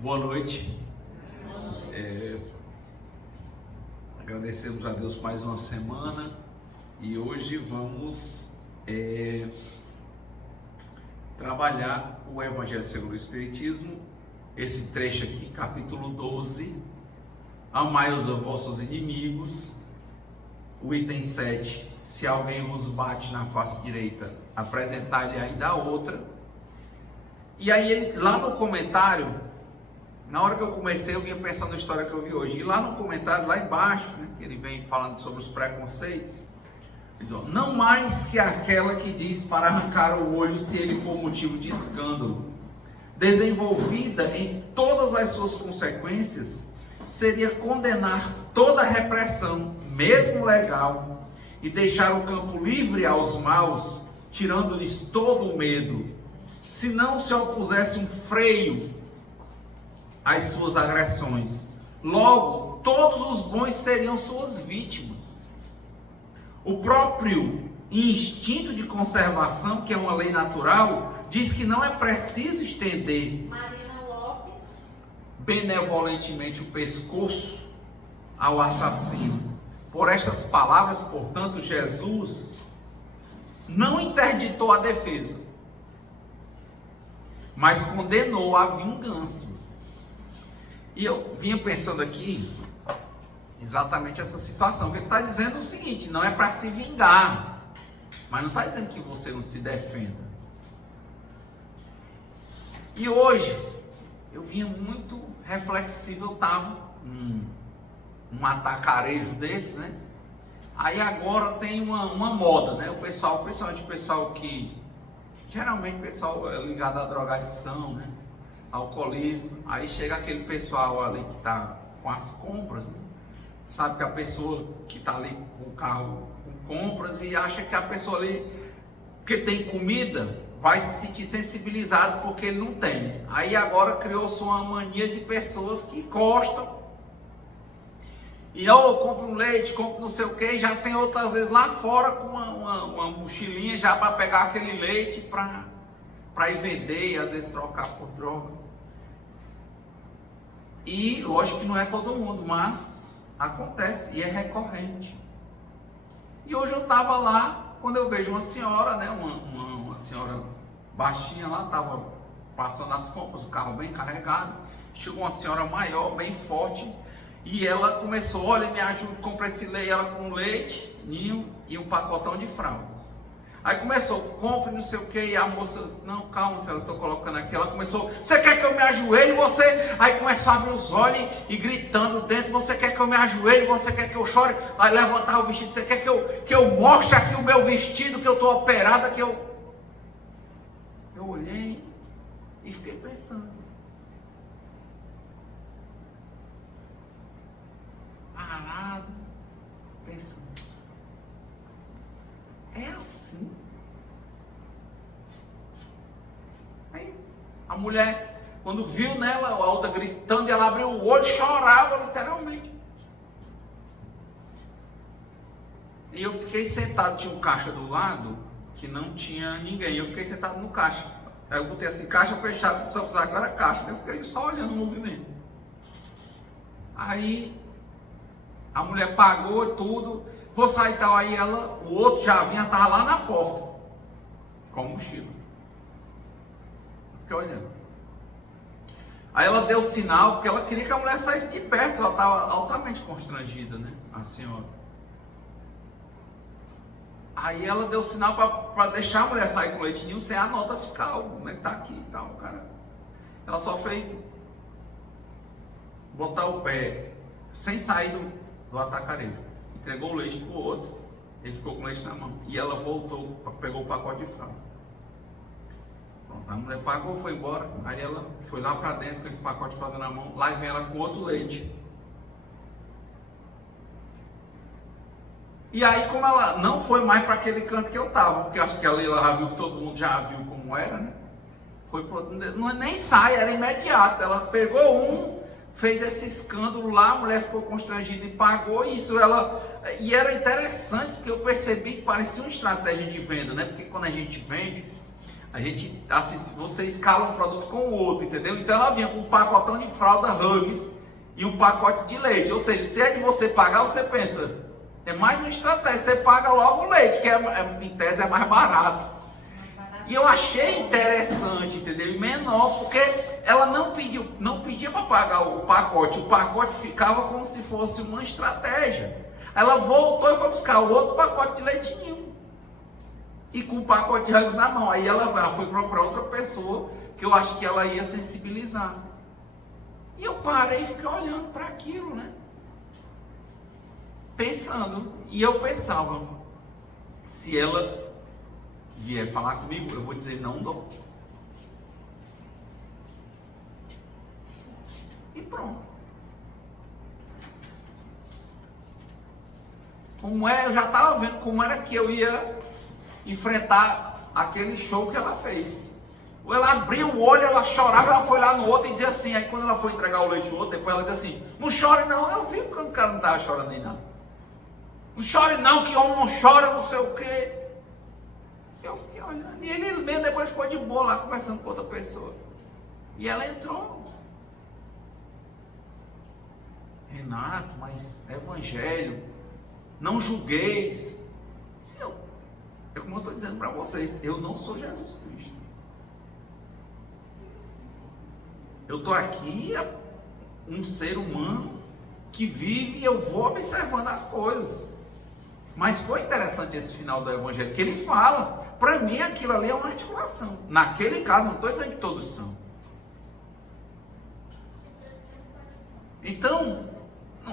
Boa noite. Agradecemos a Deus mais uma semana e hoje vamos trabalhar o Evangelho segundo o Espiritismo, esse trecho aqui, capítulo 12, amai os vossos inimigos, o item 7, se alguém vos bate na face direita, apresentar-lhe ainda a outra. E aí ele, lá no comentário, na hora que eu comecei, eu vinha pensando na história que eu vi hoje. E lá no comentário, lá embaixo, né, que ele vem falando sobre os preconceitos, diz, ó, não mais que aquela que diz para arrancar o olho se ele for motivo de escândalo, desenvolvida em todas as suas consequências, seria condenar toda a repressão, mesmo legal, e deixar o campo livre aos maus, tirando-lhes todo o medo, se não se opusesse um freio às suas agressões. Logo, todos os bons seriam suas vítimas. O próprio instinto de conservação, que é uma lei natural, diz que não é preciso estender benevolentemente o pescoço ao assassino. Por estas palavras, portanto, Jesus não interditou a defesa, mas condenou a vingança. E eu vinha pensando aqui exatamente essa situação, que ele está dizendo o seguinte: não é para se vingar, mas não está dizendo que você não se defenda. E hoje eu vinha muito reflexivo, eu estava num atacarejo desse, né? Aí agora tem uma moda, né? O pessoal, principalmente o pessoal que, geralmente o pessoal é ligado à drogadição, né? Alcoolismo, aí chega aquele pessoal ali que está com as compras, né? Sabe que a pessoa que está ali com o carro com compras e acha que a pessoa ali, que tem comida, vai se sentir sensibilizado porque ele não tem. Aí agora criou-se uma mania de pessoas que gostam. E eu compro um leite, compro não sei o que, já tem outras vezes lá fora com uma mochilinha já para pegar aquele leite para ir vender e às vezes trocar por droga. E lógico que não é todo mundo, mas acontece e é recorrente. E hoje eu estava lá, quando eu vejo uma senhora, né, uma senhora baixinha lá, estava passando as compras, o carro bem carregado, chegou uma senhora maior, bem forte, e ela começou, olha, me ajuda, compra esse leite, ela com leite, ninho e um pacotão de fraldas. Aí começou, compre não sei o que, e a moça disse, não, calma, senhora, eu estou colocando aqui. Ela começou, você quer que eu me ajoelhe? Você, aí começou a abrir os olhos e gritando dentro, você quer que eu me ajoelhe? Você quer que eu chore? Aí levantava o vestido, você quer que eu mostre aqui o meu vestido, que eu estou operada, que eu... Eu olhei e fiquei pensando. Parado, pensando. É assim. Aí, a mulher, quando viu nela, a outra gritando, ela abriu o olho, chorava literalmente. E eu fiquei sentado, tinha um caixa do lado, que não tinha ninguém, eu fiquei sentado no caixa. Aí eu botei assim, caixa fechada, precisava usar agora caixa. Eu fiquei só olhando o movimento. Aí, a mulher pagou tudo, vou sair e tal, aí ela, o outro já vinha, estava lá na porta, com a mochila. Eu fiquei olhando. Aí ela deu sinal, porque ela queria que a mulher saísse de perto, ela estava altamente constrangida, né, a senhora. Aí ela deu sinal para deixar a mulher sair com o leitinho sem a nota fiscal, né, que está aqui e tal, cara. Ela só fez botar o pé, sem sair do atacarejo. Entregou o leite para o outro, ele ficou com o leite na mão. E ela voltou, pegou o pacote de fralda. Pronto, a mulher pagou, foi embora. Aí ela foi lá para dentro com esse pacote de fralda na mão. Lá vem ela com outro leite. E aí, como ela não foi mais para aquele canto que eu estava, porque acho que ela já viu, que todo mundo já viu como era, né? Foi pro, não, nem sai, era imediato. Ela pegou fez esse escândalo lá, a mulher ficou constrangida e pagou isso. E era interessante, porque eu percebi que parecia uma estratégia de venda, né? Porque quando a gente vende, você escala um produto com o outro, entendeu? Então ela vinha com um pacotão de fralda Huggies e um pacote de leite. Ou seja, se é de você pagar, você pensa, é mais uma estratégia, você paga logo o leite, que em tese é mais barato. E eu achei interessante, entendeu? E menor, porque ela não pedia para pagar o pacote ficava como se fosse uma estratégia. Ela voltou e foi buscar o outro pacote de leitinho. E com o pacote de Huggies na mão. Aí ela foi procurar outra pessoa que eu acho que ela ia sensibilizar. E eu parei e fiquei olhando para aquilo, né? Pensando. E eu pensava, se ela vier falar comigo, eu vou dizer não dou. E pronto. Eu já estava vendo como era que eu ia enfrentar aquele show que ela fez. Ela abriu o olho, ela chorava, ela foi lá no outro e dizia assim, aí quando ela foi entregar o leite no outro, depois ela dizia assim, não chore não, eu vi porque o cara não estava chorando nem nada. Não chore não, que homem não chora, não sei o quê. Eu fiquei olhando, e ele mesmo depois ficou de boa lá conversando com outra pessoa. E ela entrou. Renato, mas evangelho, não julgueis. Como eu estou dizendo para vocês, eu não sou Jesus Cristo. Eu estou aqui, um ser humano que vive e eu vou observando as coisas. Mas foi interessante esse final do evangelho, que ele fala, para mim aquilo ali é uma articulação. Naquele caso, não estou dizendo que todos são. Então,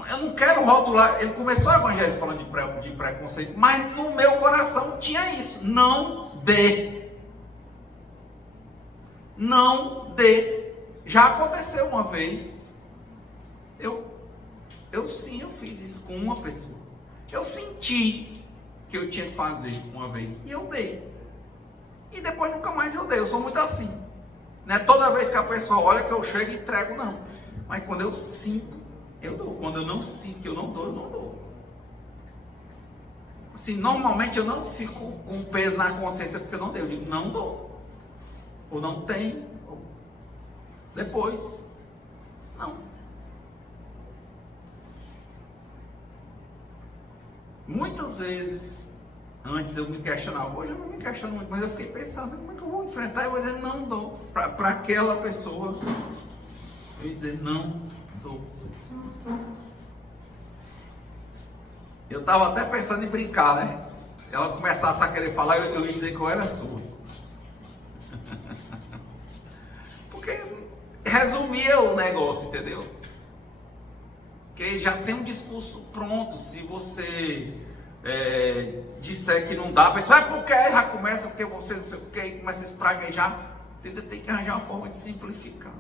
eu não quero rotular, ele começou o evangelho falando de preconceito, mas no meu coração tinha isso, não dê. Não dê. Já aconteceu uma vez, eu fiz isso com uma pessoa. Eu senti que eu tinha que fazer uma vez e eu dei. E depois nunca mais eu dei, eu sou muito assim. Não é toda vez que a pessoa olha que eu chego e entrego, não. Mas quando eu sinto, eu dou. Quando eu não sinto que eu não dou, eu não dou. Assim, normalmente eu não fico com peso na consciência porque eu não dei. Eu digo, não dou. Ou não tenho. Ou depois. Não. Muitas vezes, antes eu me questionava, hoje eu não me questiono muito, mas eu fiquei pensando, como é que eu vou enfrentar? Eu vou dizer, não dou. Para aquela pessoa, eu ia dizer, não dou. Eu estava até pensando em brincar, né? Ela começasse a querer falar, eu ia dizer que eu era surdo. Porque resumia o negócio, entendeu? Porque já tem um discurso pronto. Se você disser que não dá, a pessoa, porque já começa, porque você não sei o que, começa a espraguejar. Tem que arranjar uma forma de simplificar.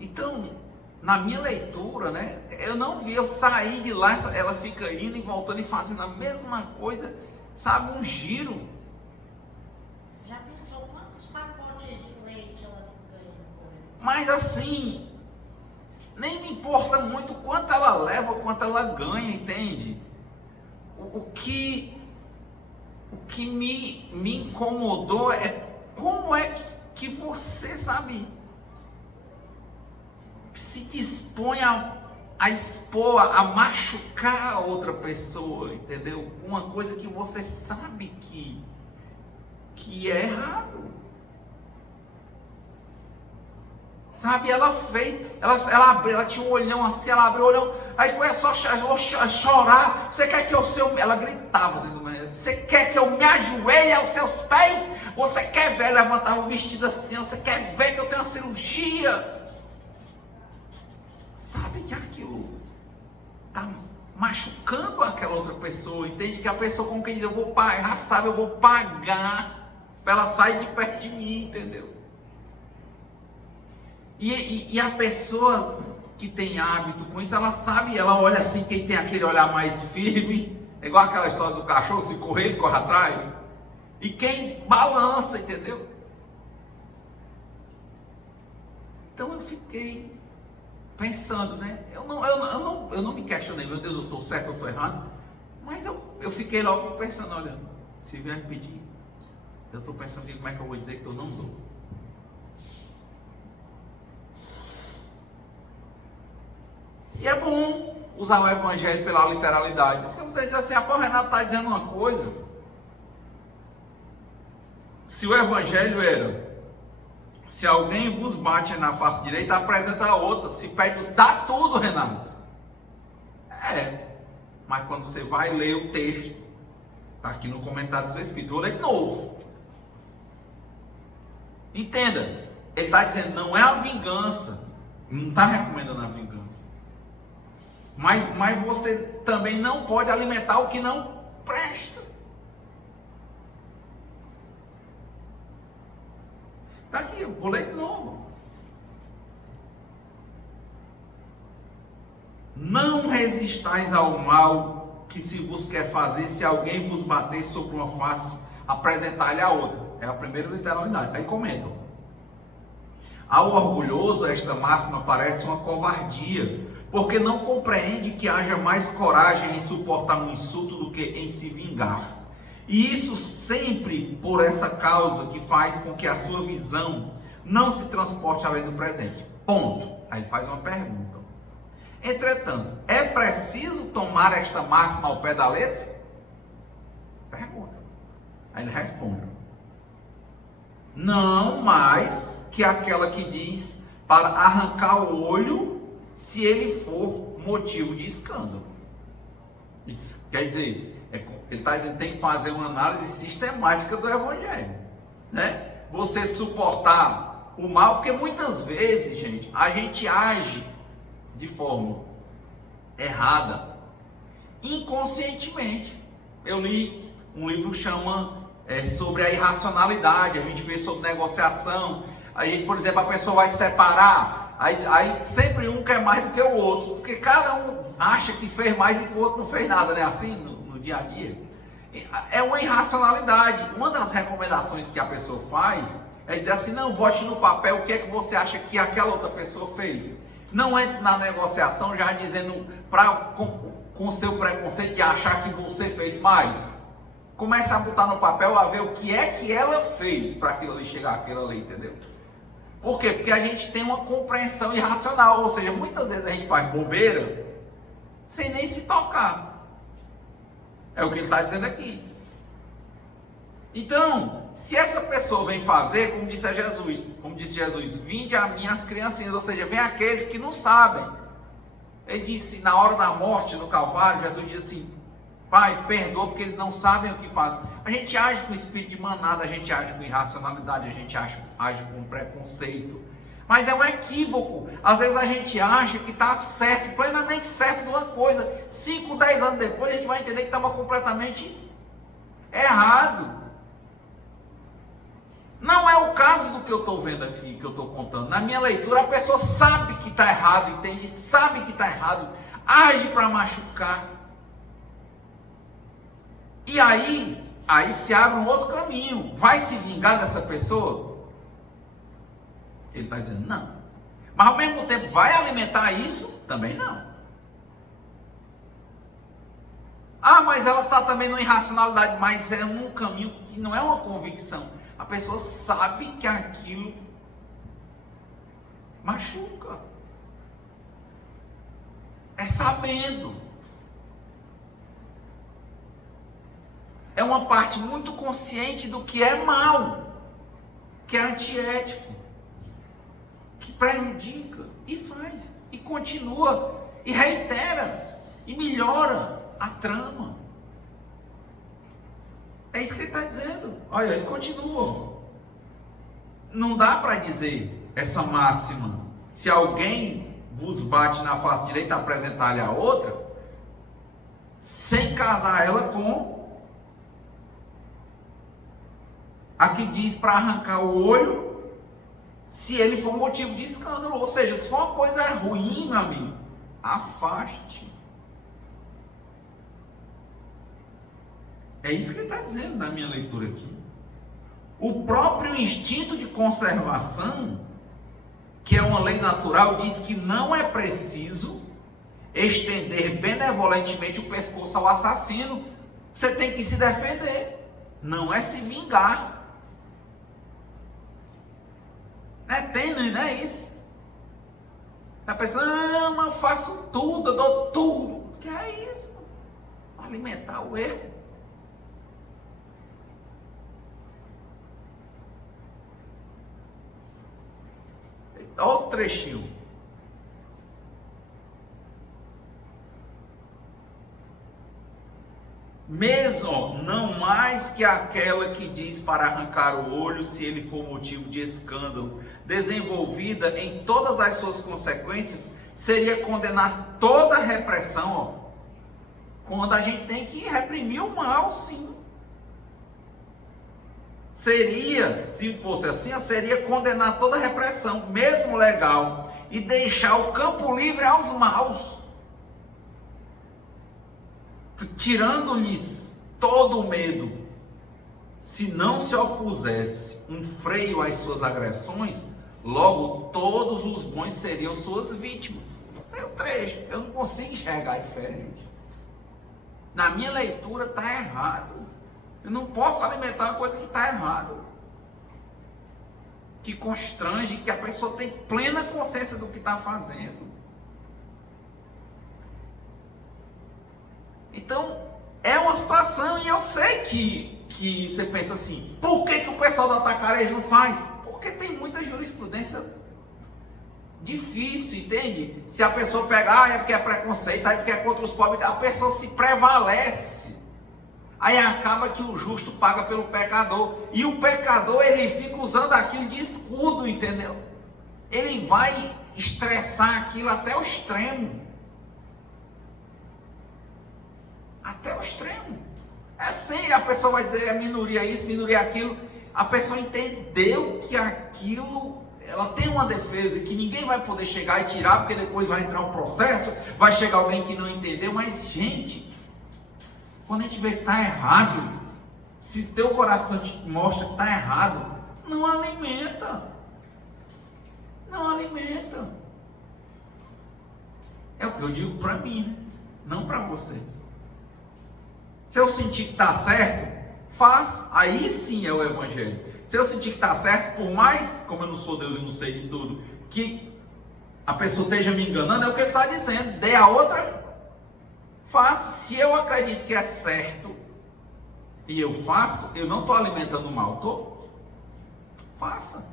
Então, na minha leitura, né, eu não vi, eu saí de lá, ela fica indo e voltando e fazendo a mesma coisa, sabe, um giro. Já pensou quantos pacotes de leite ela ganha por ele? Mas assim, nem me importa muito quanto ela leva, quanto ela ganha, entende? O que me incomodou é como é que você, sabe, se dispõe a expor, a machucar a outra pessoa, entendeu? Uma coisa que você sabe que é errado. Sabe, ela fez, ela tinha um olhão assim, ela abriu o olhão, aí começou a chorar. Você quer que ela gritava dentro do banheiro, você quer que eu me ajoelhe aos seus pés? Você quer ver, levantava o vestido assim, você quer ver que eu tenho uma cirurgia? Sabe que aquilo está machucando aquela outra pessoa, entende? Que a pessoa, como quem diz, eu vou pagar, sabe, eu vou pagar para ela sair de perto de mim, entendeu? E a pessoa que tem hábito com isso, ela sabe, ela olha assim, quem tem aquele olhar mais firme, é igual aquela história do cachorro, se correr, ele corre atrás, e quem balança, entendeu? Então eu fiquei pensando, né? Eu não me questionei, meu Deus, eu estou certo ou estou errado, mas eu fiquei logo pensando, olha, Se vier pedir, eu estou pensando aqui como é que eu vou dizer que eu não dou. E é bom usar o evangelho pela literalidade. Porque muita gente diz assim, o Renato está dizendo uma coisa. Se o evangelho era, se alguém vos bate na face direita, apresenta a outra. Se pede, dá tudo, Renato. Mas quando você vai ler o texto, está aqui no comentário dos Espíritos, vou ler de novo. Entenda, ele está dizendo, não é a vingança, não está recomendando a vingança. Mas você também não pode alimentar o que não presta. Está aqui, eu vou ler de novo. Não resistais ao mal que se vos quer fazer, se alguém vos bater sobre uma face, apresentar-lhe a outra. É a primeira literalidade. Aí comentam. Ao orgulhoso, esta máxima parece uma covardia, porque não compreende que haja mais coragem em suportar um insulto do que em se vingar. E isso sempre por essa causa que faz com que a sua visão não se transporte além do presente. Ponto. Aí ele faz uma pergunta. Entretanto, é preciso tomar esta máxima ao pé da letra? Pergunta. Aí ele responde. Não mais que aquela que diz para arrancar o olho se ele for motivo de escândalo. Isso quer dizer, ele está dizendo que tem que fazer uma análise sistemática do evangelho, né? Você suportar o mal, porque muitas vezes, gente, a gente age de forma errada, inconscientemente. Eu li um livro que chama sobre a irracionalidade, a gente vê sobre negociação. Aí, por exemplo, a pessoa vai se separar, aí sempre um quer mais do que o outro, porque cada um acha que fez mais e que o outro não fez nada, né? Assim, no dia a dia. É uma irracionalidade. Uma das recomendações que a pessoa faz é dizer assim, não, bote no papel o que é que você acha que aquela outra pessoa fez. Não entre na negociação já dizendo com seu preconceito de achar que você fez mais. Comece a botar no papel a ver o que é que ela fez para aquilo ali chegar àquilo ali, entendeu? Por quê? Porque a gente tem uma compreensão irracional, ou seja, muitas vezes a gente faz bobeira sem nem se tocar. É o que ele está dizendo aqui. Então, se essa pessoa vem fazer, como disse Jesus, vinde a mim as criancinhas, ou seja, vem aqueles que não sabem. Ele disse, na hora da morte, no Calvário, Jesus disse assim, Pai, perdoa porque eles não sabem o que fazem. A gente age com espírito de manada, a gente age com irracionalidade, a gente age com preconceito. Mas é um equívoco. Às vezes a gente acha que está certo, plenamente certo de uma coisa. 5, 10 anos depois a gente vai entender que estava completamente errado. Não é o caso do que eu estou vendo aqui, que eu estou contando. Na minha leitura, a pessoa sabe que está errado, entende? Sabe que está errado, age para machucar. E aí se abre um outro caminho. Vai se vingar dessa pessoa? Ele está dizendo não. Mas ao mesmo tempo, vai alimentar isso? Também não. Ah, mas ela está também na irracionalidade. Mas é um caminho que não é uma convicção. A pessoa sabe que aquilo machuca. É sabendo. É uma parte muito consciente do que é mal, que é antiético, que prejudica, e faz, e continua, e reitera, e melhora a trama. É isso que ele está dizendo. Olha, ele continua. Não dá para dizer essa máxima, se alguém vos bate na face direita, apresentar-lhe a outra, sem casar ela com a que diz para arrancar o olho, se ele for motivo de escândalo. Ou seja, se for uma coisa ruim, meu amigo, afaste. É isso que ele está dizendo na minha leitura aqui. O próprio instinto de conservação, que é uma lei natural, diz que não é preciso estender benevolentemente o pescoço ao assassino. Você tem que se defender. não é se vingar. Não é tênue, não é isso? Tá pensando, não, mas eu faço tudo, eu dou tudo. Que é isso? Alimentar o erro. Olha o trechinho. Mesmo não mais que aquela que diz para arrancar o olho, se ele for motivo de escândalo, desenvolvida em todas as suas consequências, seria condenar toda a repressão, ó. Quando a gente tem que reprimir o mal, sim. Seria, se fosse assim, seria condenar toda a repressão, mesmo legal, e deixar o campo livre aos maus, tirando-lhes todo o medo. Se não se opusesse um freio às suas agressões, logo todos os bons seriam suas vítimas. É o trecho, eu não consigo enxergar diferente. Na minha leitura está errado. Eu não posso alimentar uma coisa que está errada, que constrange, que a pessoa tem plena consciência do que está fazendo. Então, é uma situação, e eu sei que você pensa assim, por que o pessoal do atacarejo não faz? Porque tem muita jurisprudência difícil, entende? Se a pessoa pegar, é porque é preconceito, é porque é contra os pobres, a pessoa se prevalece. Aí acaba que o justo paga pelo pecador. E o pecador, ele fica usando aquilo de escudo, entendeu? Ele vai estressar aquilo até o extremo. Até o extremo. É assim, a pessoa vai dizer, é minoria isso, minoria aquilo. A pessoa entendeu que aquilo, ela tem uma defesa, que ninguém vai poder chegar e tirar, porque depois vai entrar um processo, vai chegar alguém que não entendeu. Mas, gente, quando a gente vê que está errado, se teu coração te mostra que está errado, não alimenta. Não alimenta. É o que eu digo para mim, né? Não para vocês. Se eu sentir que está certo, faça. Aí sim é o evangelho. Se eu sentir que está certo, por mais, como eu não sou Deus e não sei de tudo, que a pessoa esteja me enganando, é o que ele está dizendo. Dê a outra, faça. Se eu acredito que é certo e eu faço, eu não estou alimentando o mal, estou. Faça.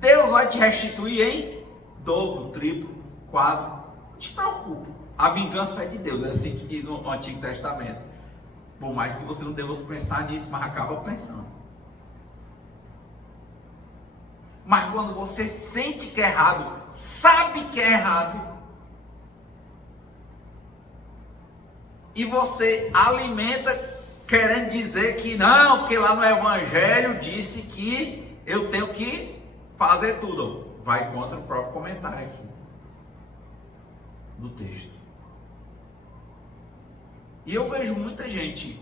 Deus vai te restituir em dobro, triplo, quadro. Não te preocupe. A vingança é de Deus, é assim que diz o Antigo Testamento. Por mais que você não deva pensar nisso, mas acaba pensando. Mas quando você sente que é errado, sabe que é errado, e você alimenta querendo dizer que não, porque lá no Evangelho disse que eu tenho que fazer tudo. Vai contra o próprio comentário aqui do texto. E eu vejo muita gente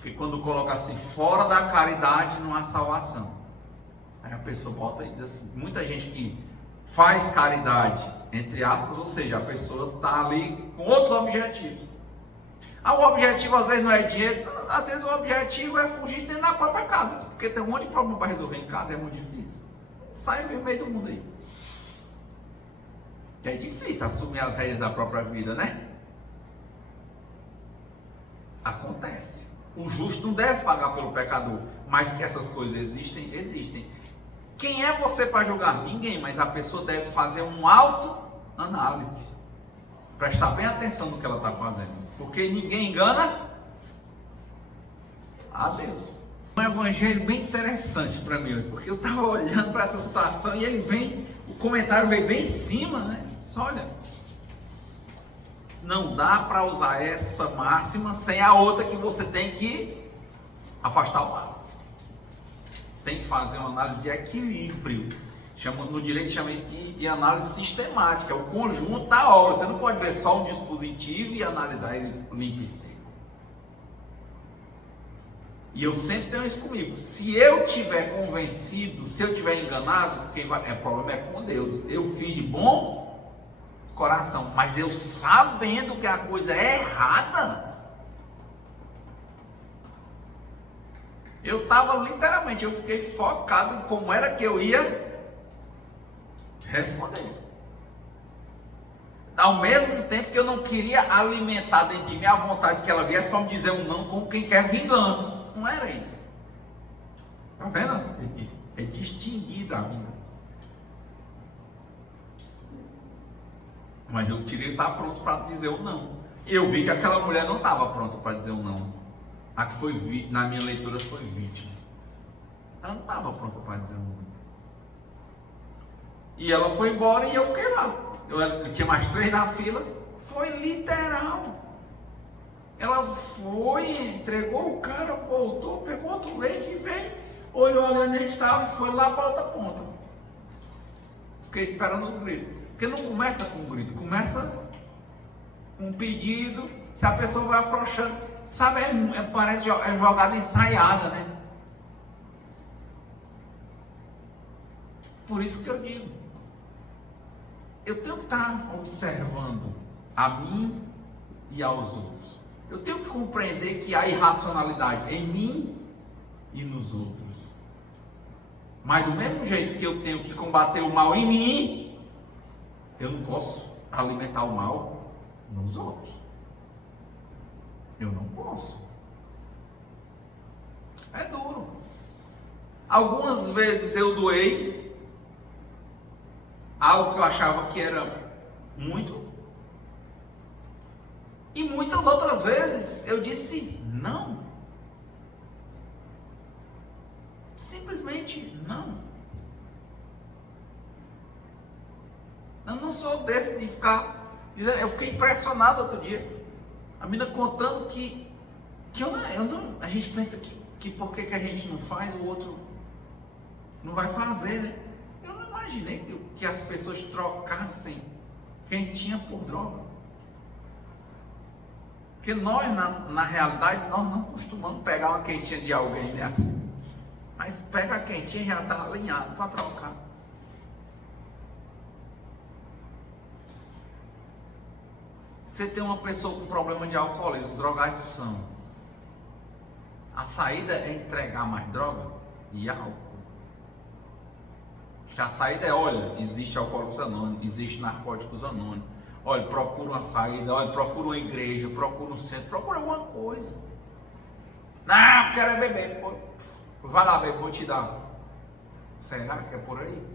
que quando coloca assim, fora da caridade não há salvação. Aí a pessoa bota e diz assim, muita gente que faz caridade, entre aspas, ou seja, a pessoa está ali com outros objetivos. O objetivo às vezes não é dinheiro, às vezes o objetivo é fugir dentro da própria casa, porque tem um monte de problema para resolver em casa, é muito difícil. Sai no meio do mundo aí. Que é difícil assumir as rédeas da própria vida, né? Acontece. O justo não deve pagar pelo pecador, mas que essas coisas existem, existem. Quem é você para julgar? Ninguém, mas a pessoa deve fazer uma autoanálise. Prestar bem atenção no que ela está fazendo. Porque ninguém engana a Deus. Um evangelho bem interessante para mim, porque eu estava olhando para essa situação e ele vem, o comentário veio bem em cima, né? Só olha. Não dá para usar essa máxima sem a outra que você tem que afastar o mal. Tem que fazer uma análise de equilíbrio. No direito chama isso de análise sistemática, é o conjunto da obra. Você não pode ver só um dispositivo e analisar ele limpo e seco. E eu sempre tenho isso comigo. Se eu tiver convencido, se eu tiver enganado, o problema é com Deus. Eu fiz de bom coração, mas eu sabendo que a coisa é errada, Eu estava literalmente, eu fiquei focado em como era que eu ia responder. Ao mesmo tempo que eu não queria alimentar dentro de mim a vontade que ela viesse para me dizer um não, como quem quer vingança. Não era isso. Tá vendo? É distinguir da vingança. Mas eu queria estar pronto para dizer o não. Eu vi que aquela mulher não estava pronta para dizer o não. A que foi, na minha leitura, foi vítima. Ela não estava pronta para dizer o não. E ela foi embora e eu fiquei lá. Eu tinha mais 3 na fila. Foi literal. Ela foi, entregou o cara, voltou, pegou outro leite e veio. Olhou ali onde a gente estava e foi lá para outra ponta. Fiquei esperando os gritos. Porque não começa com um grito, começa com um pedido. Se a pessoa vai afrouxando, sabe, parece jogada ensaiada, né? Por isso que eu digo, eu tenho que estar observando a mim e aos outros. Eu tenho que compreender que há irracionalidade em mim e nos outros. Mas do mesmo jeito que eu tenho que combater o mal em mim, eu não posso alimentar o mal nos outros. Eu não posso. É duro. Algumas vezes eu doei algo que eu achava que era muito. E muitas outras vezes eu disse não. Simplesmente não. Eu não sou desse de ficar dizendo. Eu fiquei impressionado outro dia. A menina contando que eu não, a gente pensa que por que a gente não faz, o outro não vai fazer, né? Eu não imaginei que as pessoas trocassem quentinha por droga. Porque nós, na realidade, nós não costumamos pegar uma quentinha de alguém, né, assim. Mas pega a quentinha e já está alinhado para trocar. Você tem uma pessoa com problema de alcoolismo, drogadição. A saída é entregar mais droga e álcool. Acho que a saída é, olha, existe Alcoólicos Anônimos, existe Narcóticos Anônimos. Olha, procura uma saída, olha, procura uma igreja, procura um centro, procura alguma coisa. Não, eu quero beber. Pô, vai lá, beber, vou te dar. Será que é por aí?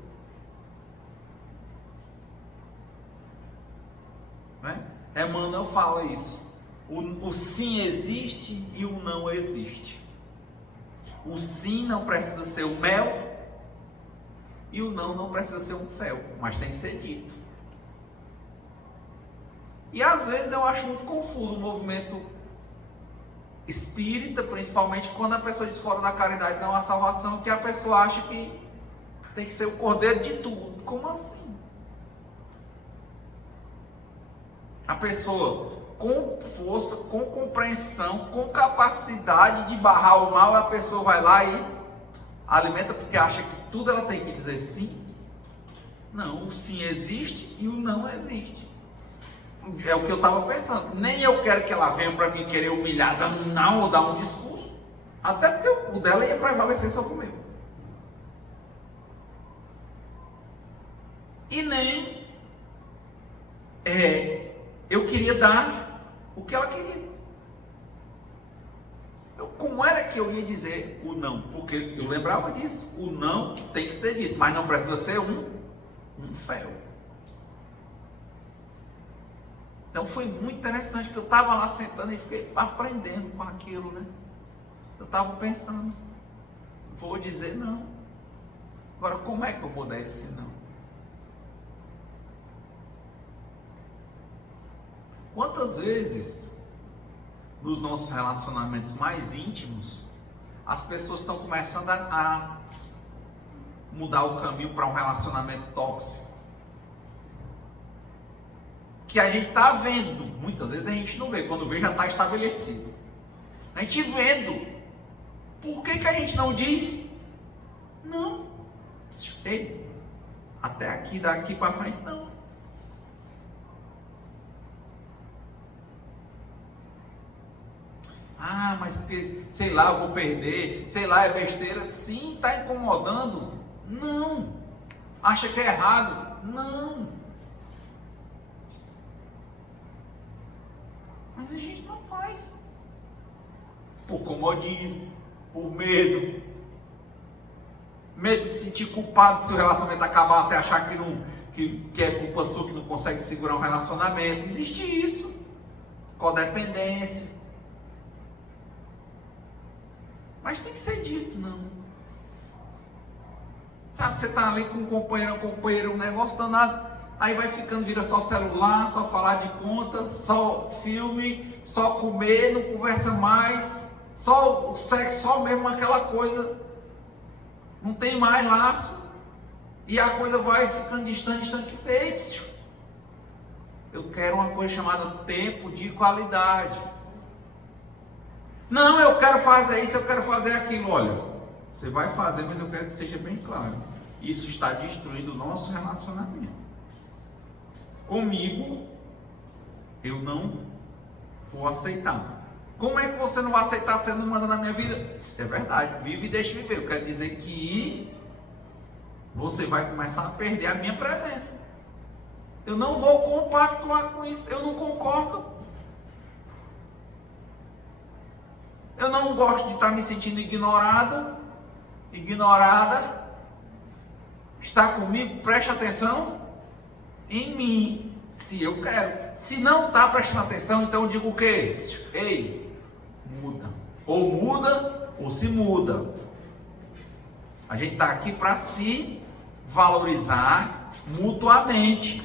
Né? Emmanuel fala isso. O sim existe e o não existe. O sim não precisa ser o mel e o não precisa ser um fel, mas tem que ser dito. E às vezes eu acho muito confuso o movimento espírita, principalmente quando a pessoa diz fora da caridade não há salvação, que a pessoa acha que tem que ser o cordeiro de tudo. Como assim? A pessoa com força, com compreensão, com capacidade de barrar o mal, a pessoa vai lá e alimenta porque acha que tudo ela tem que dizer sim. Não, o sim existe e o não existe. É o que eu estava pensando. Nem eu quero que ela venha para mim querer humilhar, dando não ou dar um discurso. Até porque o dela ia prevalecer sobre o meu. E nem eu queria dar o que ela queria. Como era que eu ia dizer o não? Porque eu lembrava disso. O não tem que ser dito, mas não precisa ser um fel. Então foi muito interessante, que eu estava lá sentando e fiquei aprendendo com aquilo, né? Eu estava pensando, vou dizer não. Agora, como é que eu vou dar esse não? Quantas vezes, nos nossos relacionamentos mais íntimos, as pessoas estão começando a mudar o caminho para um relacionamento tóxico? Que a gente está vendo, muitas vezes a gente não vê, quando vê já está estabelecido. A gente vendo, por que a gente não diz? Não. Ei, até aqui, daqui para frente, não. Ah, Ah, mas porque, sei lá, eu vou perder, sei lá, é besteira. Sim, está incomodando? Não. Acha que é errado? Não. Mas a gente não faz. Por comodismo, por medo. Medo de se sentir culpado se o relacionamento acabar, você achar que é culpa sua, que não consegue segurar um relacionamento. Existe isso. Codependência. Mas tem que ser dito, não. Sabe, você tá ali com um companheiro, um negócio danado, aí vai ficando, vira só celular, só falar de conta, só filme, só comer, não conversa mais, só o sexo, só mesmo aquela coisa, não tem mais laço, e a coisa vai ficando distante, que você, eu quero uma coisa chamada tempo de qualidade. Não, eu quero fazer isso, eu quero fazer aquilo. Olha, você vai fazer, mas eu quero que seja bem claro. Isso está destruindo o nosso relacionamento. Comigo, eu não vou aceitar. Como é que você não vai aceitar se você não manda na minha vida? Isso é verdade, vive e deixa viver. Eu quero dizer que você vai começar a perder a minha presença. Eu não vou compactuar com isso, eu não concordo. Eu não gosto de estar me sentindo ignorado, ignorada. Está comigo, preste atenção em mim, se eu quero. Se não está prestando atenção, então eu digo o quê? Ei, muda. Ou se muda. A gente está aqui para se valorizar mutuamente.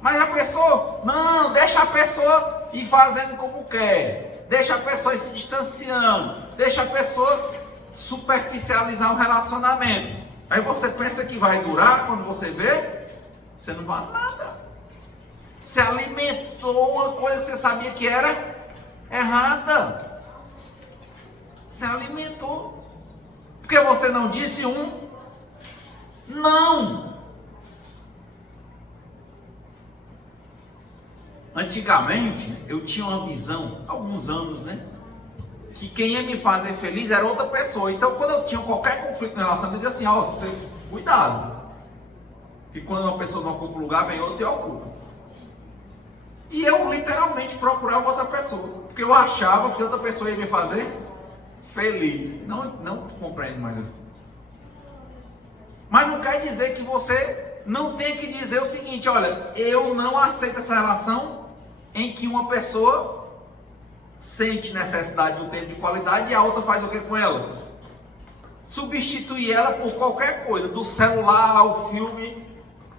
Mas a pessoa, não, deixa a pessoa ir fazendo como quer. Deixa a pessoa ir se distanciando. Deixa a pessoa superficializar o relacionamento. Aí você pensa que vai durar, quando você vê, você não vai nada. Você alimentou uma coisa que você sabia que era errada. Você alimentou. Porque você não disse um não. Antigamente, eu tinha uma visão, alguns anos, né? Que quem ia me fazer feliz era outra pessoa. Então, quando eu tinha qualquer conflito no relacionamento, eu dizia assim, ó, você, cuidado. Que quando uma pessoa não ocupa o lugar, vem outra e ocupa. E eu, literalmente, procurava outra pessoa. Porque eu achava que outra pessoa ia me fazer feliz. Não compreendo mais assim. Mas não quer dizer que você não tem que dizer o seguinte, olha, eu não aceito essa relação em que uma pessoa sente necessidade de um tempo de qualidade e a outra faz o que com ela? Substitui ela por qualquer coisa, do celular ao filme,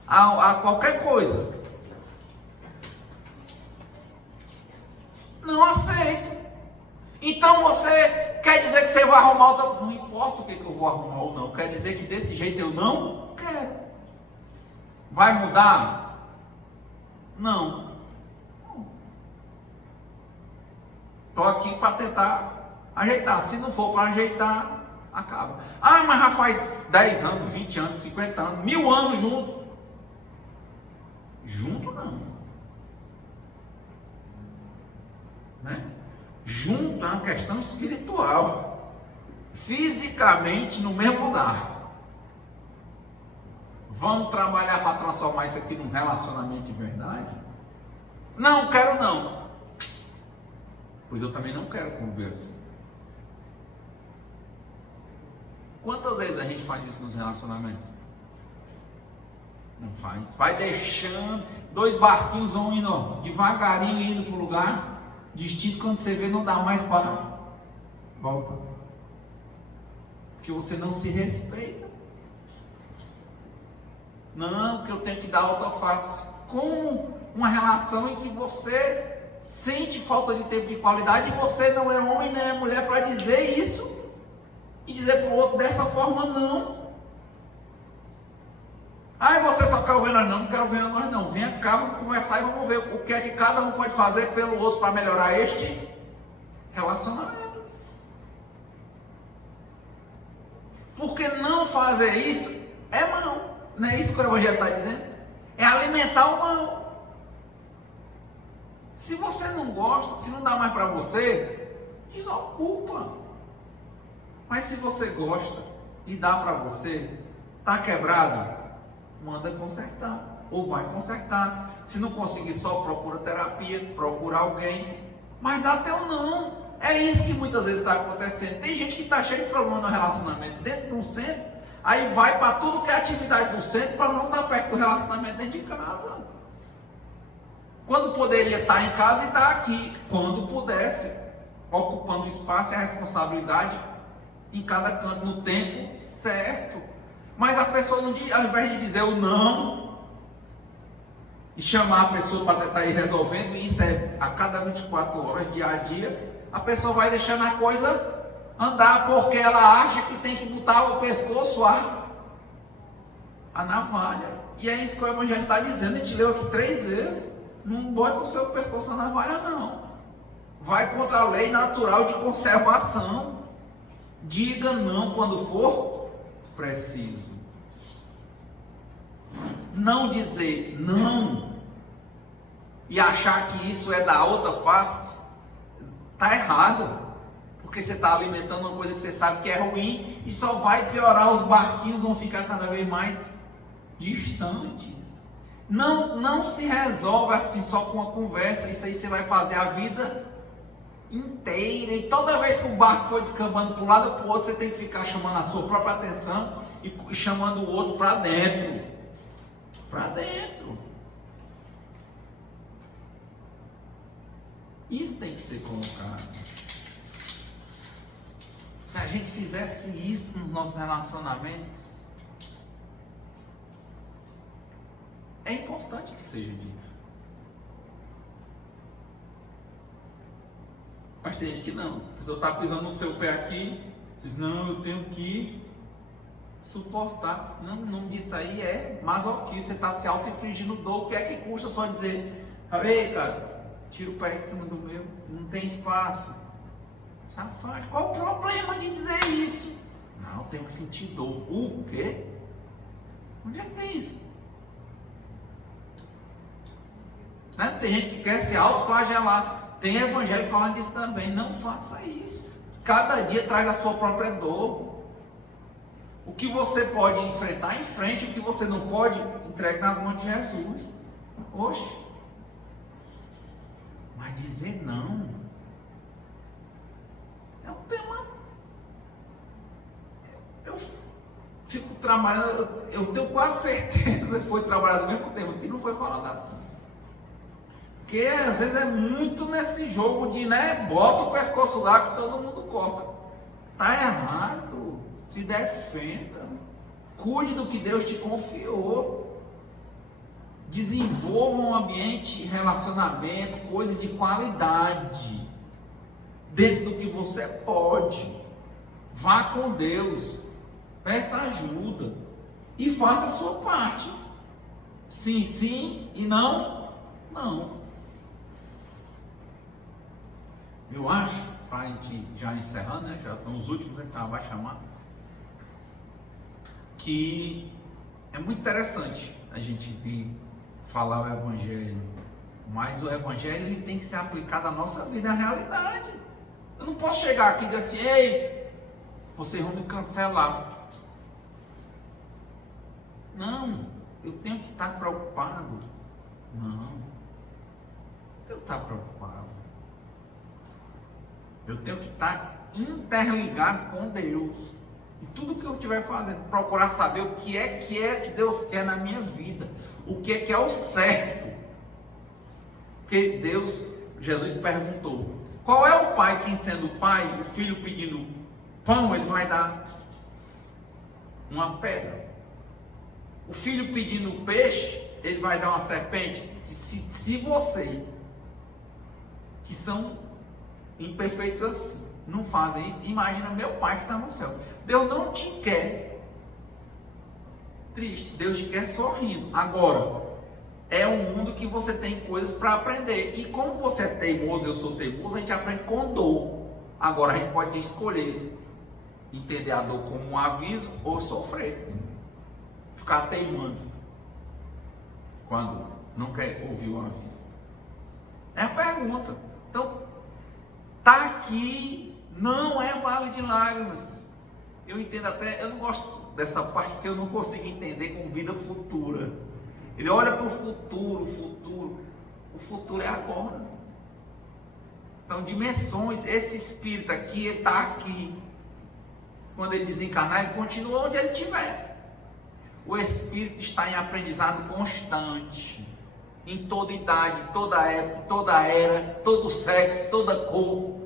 a qualquer coisa. Não aceito. Então você quer dizer que você vai arrumar outra... Não importa o que eu vou arrumar ou não, quer dizer que desse jeito eu não quero. Vai mudar? Não. Estou aqui para tentar ajeitar. Se não for para ajeitar, acaba. Ah, mas já faz 10 anos, 20 anos, 50 anos, 1000 anos junto. Junto não. Né? Junto é uma questão espiritual. Fisicamente no mesmo lugar. Vamos trabalhar para transformar isso aqui num relacionamento de verdade? Não, quero não. Pois eu também não quero conviver assim. Quantas vezes a gente faz isso nos relacionamentos? Não faz. Vai deixando, 2 barquinhos vão indo, ó, devagarinho indo para o lugar, destino, quando você vê não dá mais para volta. Porque você não se respeita. Não, que eu tenho que dar outra face. Como uma relação em que você sente falta de tempo de qualidade e você não é homem nem é mulher para dizer isso e dizer para o outro dessa forma, não. Aí você só quer ouvir nós, não quero ver nós não. Venha cá, vamos conversar e vamos ver o que é que cada um pode fazer pelo outro para melhorar este relacionamento. Porque não fazer isso é mal. Não é isso que o Evangelho está dizendo? É alimentar o mal. Se você não gosta, se não dá mais para você, desocupa. Mas se você gosta e dá para você, tá quebrado, manda consertar ou vai consertar. Se não conseguir só, procura terapia, procura alguém, mas dá teu não. É isso que muitas vezes está acontecendo. Tem gente que está cheio de problema no relacionamento dentro de um centro, aí vai para tudo que é atividade do centro para não estar perto do relacionamento dentro de casa. Quando poderia estar em casa e estar aqui, quando pudesse, ocupando o espaço e a responsabilidade em cada canto, no tempo certo. Mas a pessoa, ao invés de dizer o não e chamar a pessoa para tentar ir resolvendo, e isso é a cada 24 horas, dia a dia, a pessoa vai deixando a coisa andar, porque ela acha que tem que botar o pescoço a navalha. E é isso que o Evangelho está dizendo. A gente leu aqui 3 vezes. Não bote o seu pescoço na navalha, não. Vai contra a lei natural de conservação. Diga não quando for preciso. Não dizer não e achar que isso é da outra face, está errado. Porque você está alimentando uma coisa que você sabe que é ruim e só vai piorar. Os barquinhos vão ficar cada vez mais distantes. Não se resolve assim só com uma conversa. Isso aí você vai fazer a vida inteira. E toda vez que o barco for descambando para um lado ou para o outro, você tem que ficar chamando a sua própria atenção e chamando o outro para dentro. Para dentro. Isso tem que ser colocado. Se a gente fizesse isso nos nossos relacionamentos, é importante que seja dito. Mas tem gente que não. A pessoa está pisando no seu pé aqui, diz, não, eu tenho que suportar. Não, o nome disso aí é masoquismo. Você está se auto-infligindo dor. O que é que custa só dizer, ei, cara, tira o pé de cima do meu, não tem espaço. Safado. Qual o problema de dizer isso? Não, eu tenho que sentir dor. O quê? Onde é que tem isso? Né? Tem gente que quer se autoflagelar. Tem evangelho falando disso também. Não faça isso. Cada dia traz a sua própria dor. O que você pode enfrentar, enfrente. O que você não pode, entregue nas mãos de Jesus. Oxe. Mas dizer não é um tema. Eu fico trabalhando. Eu tenho quase certeza que foi trabalhado o mesmo tema, que não foi falado assim. Porque às vezes é muito nesse jogo de, né, bota o pescoço lá que todo mundo corta. Tá errado. Se defenda. Cuide do que Deus te confiou. Desenvolva um ambiente, relacionamento, coisas de qualidade. Dentro do que você pode. Vá com Deus. Peça ajuda. E faça a sua parte. Sim, sim. E não, não. Eu acho, para a gente já encerrando, né? Já estão os últimos, que vai chamar. Que é muito interessante a gente vir falar o Evangelho. Mas o Evangelho ele tem que ser aplicado à nossa vida, à realidade. Eu não posso chegar aqui e dizer assim, ei, vocês vão me cancelar. Não, eu tenho que estar preocupado. Não, eu estou preocupado. Eu tenho que estar interligado com Deus. E tudo que eu estiver fazendo, procurar saber o que é que Deus quer na minha vida. O que é o certo. Porque Jesus perguntou, qual é o pai que, sendo pai, o filho pedindo pão, ele vai dar uma pedra? O filho pedindo peixe, ele vai dar uma serpente? Se vocês, que são imperfeitos assim, não fazem isso, imagina meu pai que está no céu. Deus não te quer triste, Deus te quer sorrindo. Agora, é um mundo que você tem coisas para aprender. E como você é teimoso, eu sou teimoso, a gente aprende com dor. Agora a gente pode escolher entender a dor como um aviso ou sofrer. Ficar teimando quando não quer ouvir o aviso. É a pergunta. Então, tá aqui, não é vale de lágrimas. Eu entendo até, eu não gosto dessa parte porque eu não consigo entender com vida futura. Ele olha para o futuro, o futuro é agora. São dimensões. Esse espírito aqui, ele está aqui. Quando ele desencarnar, ele continua onde ele estiver. O espírito está em aprendizado constante. Em toda idade, toda época, toda era, todo sexo, toda cor,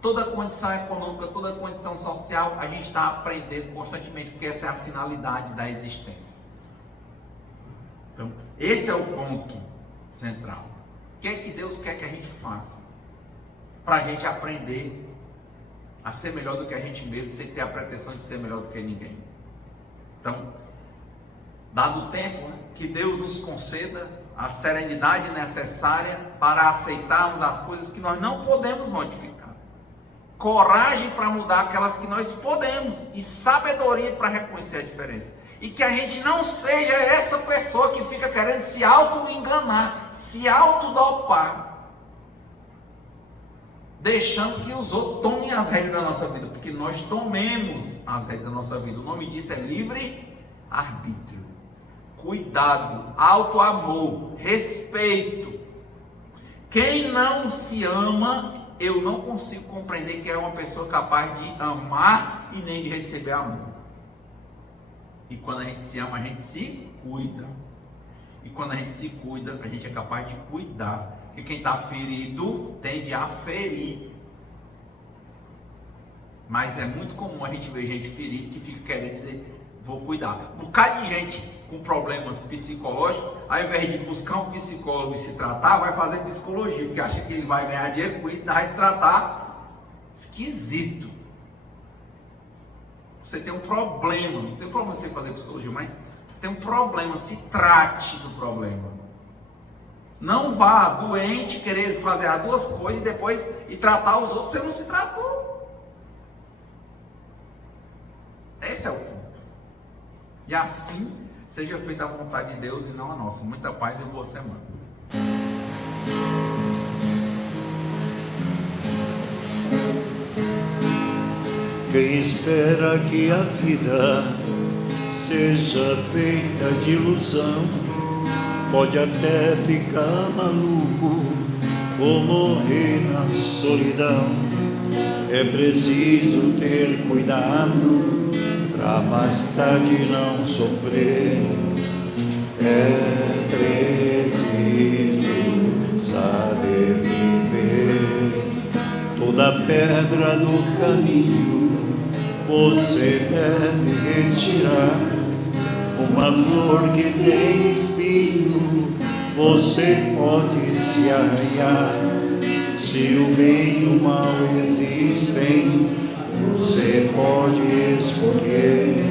toda condição econômica, toda condição social, a gente está aprendendo constantemente, porque essa é a finalidade da existência. Então, esse é o ponto central. O que é que Deus quer que a gente faça? Para a gente aprender a ser melhor do que a gente mesmo, sem ter a pretensão de ser melhor do que ninguém. Então, dado o tempo, né, que Deus nos conceda a serenidade necessária para aceitarmos as coisas que nós não podemos modificar, coragem para mudar aquelas que nós podemos e sabedoria para reconhecer a diferença, e que a gente não seja essa pessoa que fica querendo se auto-enganar, se auto-dopar, deixando que os outros tomem as rédeas da nossa vida, porque nós tomemos as rédeas da nossa vida. O nome disso é livre-arbítrio. Cuidado, auto-amor, respeito. Quem não se ama, eu não consigo compreender que é uma pessoa capaz de amar e nem de receber amor. E quando a gente se ama, a gente se cuida. E quando a gente se cuida, a gente é capaz de cuidar. Porque quem está ferido tende a ferir. Mas é muito comum a gente ver gente ferida que fica querendo dizer, vou cuidar. Um bocado de gente com problemas psicológicos, ao invés de buscar um psicólogo e se tratar, vai fazer psicologia, porque acha que ele vai ganhar dinheiro com isso, vai se tratar. Esquisito. Você tem um problema, não tem problema você fazer psicologia, mas tem um problema, se trate do problema. Não vá doente querer fazer as duas coisas e depois tratar os outros, você não se tratou. Esse é o ponto. E assim, seja feita a vontade de Deus e não a nossa. Muita paz e boa semana. Quem espera que a vida seja feita de ilusão, pode até ficar maluco ou morrer na solidão. É preciso ter cuidado pra mais tarde não sofrer. É preciso saber viver. Toda pedra do caminho você deve retirar. Uma flor que tem espinho você pode se arranhar. Se o bem e o mal existem, você pode escolher.